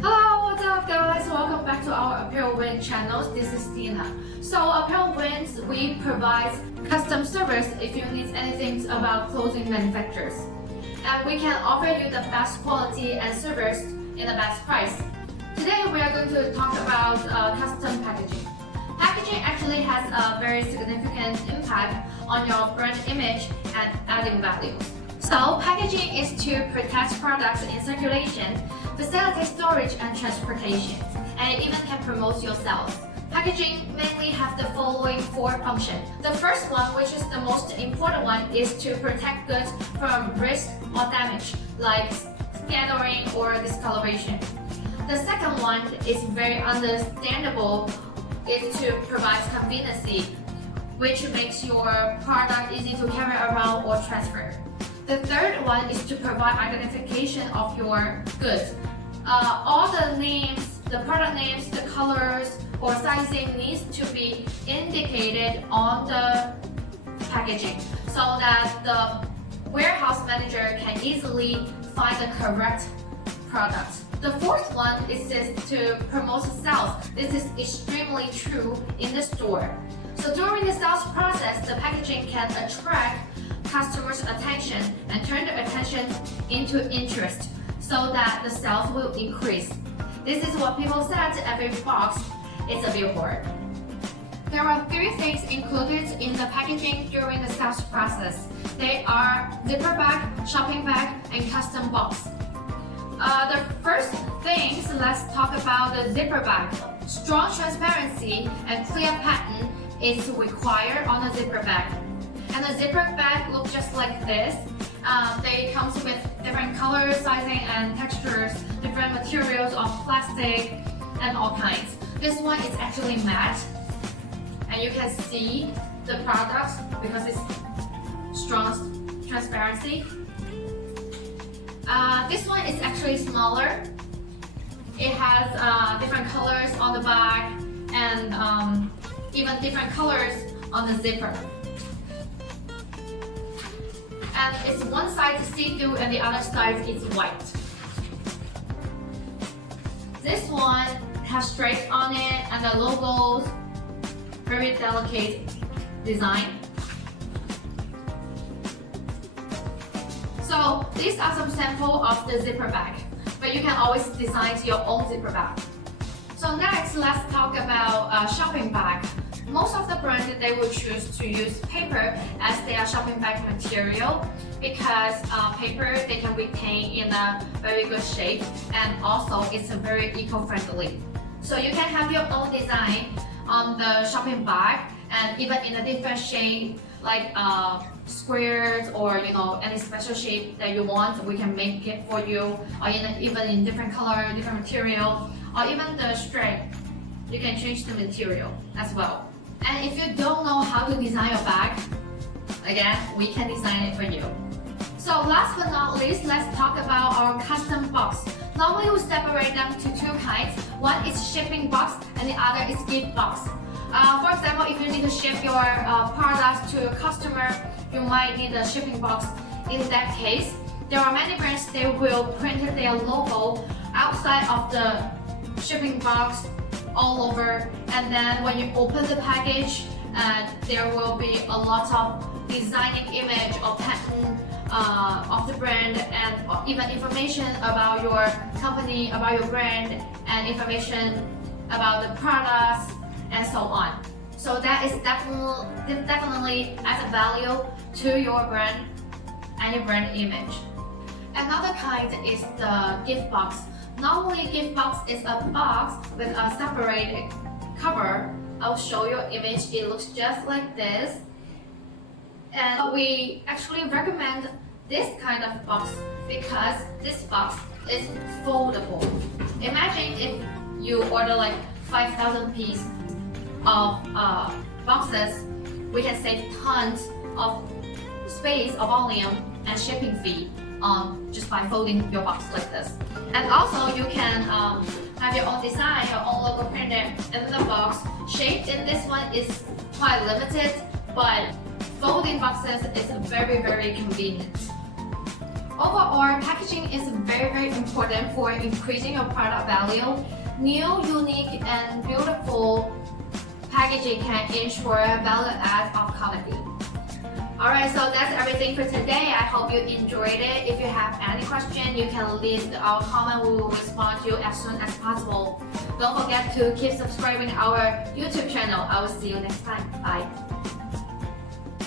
Hello, what's up guys? Welcome back to our ApparelWin channel. This is Tina. So ApparelWin, we provide custom service if you need anything about clothing manufacturers. And we can offer you the best quality and service in the best price. Today we are going to talk about custom packaging. Packaging actually has a very significant impact on your brand image and adding value. So packaging is to protect products in circulation, facilitate storage and transportation, and it even can promote your sales. Packaging mainly have the following four functions. The first one, which is the most important one, is to protect goods from risk or damage, like scattering or discoloration. The second one is very understandable, is to provide convenience, which makes your product easy to carry around or transfer. The third one is to provide identification of your goods. All the names, the product names, the colors, or sizing needs to be indicated on the packaging so that the warehouse manager can easily find the correct product. The fourth one is to promote sales. This is extremely true in the store. So during the sales process, the packaging can attract customers' attention and turn their attention into interest so that the sales will increase. This is what people said, every box is a billboard. There are three things included in the packaging during the sales process. They are zipper bag, shopping bag, and custom box. The first things, let's talk about the zipper bag. Strong transparency and clear pattern is required on the zipper bag. And the zipper bag looks just like this. They come with different colors, sizing, and textures, different materials of plastic, and all kinds. This one is actually matte, and you can see the product because it's strong transparency. This one is actually smaller. It has different colors on the back and even different colors on the zipper. And it's one side see-through and the other side is white. This one has stripes on it and the logos, very delicate design. So these are some samples of the zipper bag, but you can always design your own zipper bag. So next, let's talk about shopping bag. Most of the brands, they will choose to use paper as their shopping bag material because paper, they can retain in a very good shape, and also it's very eco-friendly. So you can have your own design on the shopping bag, and even in a different shape like squares or any special shape that you want, we can make it for you, or even in different color, different material, or even the stripe, you can change the material as well. And if you don't know how to design your bag, again, we can design it for you. So last but not least, let's talk about our custom box. Normally we separate them to two kinds. One is shipping box and the other is gift box. For example, if you need to ship your products to a customer, you might need a shipping box. In that case, there are many brands, they will print their logo outside of the shipping box all over, and then when you open the package, there will be a lot of designing image or pattern of the brand, and even information about your company, about your brand, and information about the products, and so on. So that is definitely adds a value to your brand and your brand image. Another kind is the gift box. Normally, gift box is a box with a separate cover. I'll show you an image. It looks just like this. And we actually recommend this kind of box because this box is foldable. Imagine if you order like 5,000 pieces of boxes, we can save tons of space or volume and shipping fee just by folding your box like this. And also you can have your own design, your own logo printed in the box. Shape in this one is quite limited, but folding boxes is very convenient. Overall, packaging is very important important for increasing your product value. New, unique, and beautiful packaging can ensure value add of quality. Alright, so that's everything for today. I hope you enjoyed it. If you have any question, you can leave our comment. We will respond to you as soon as possible. Don't forget to keep subscribing our YouTube channel. I will see you next time. Bye.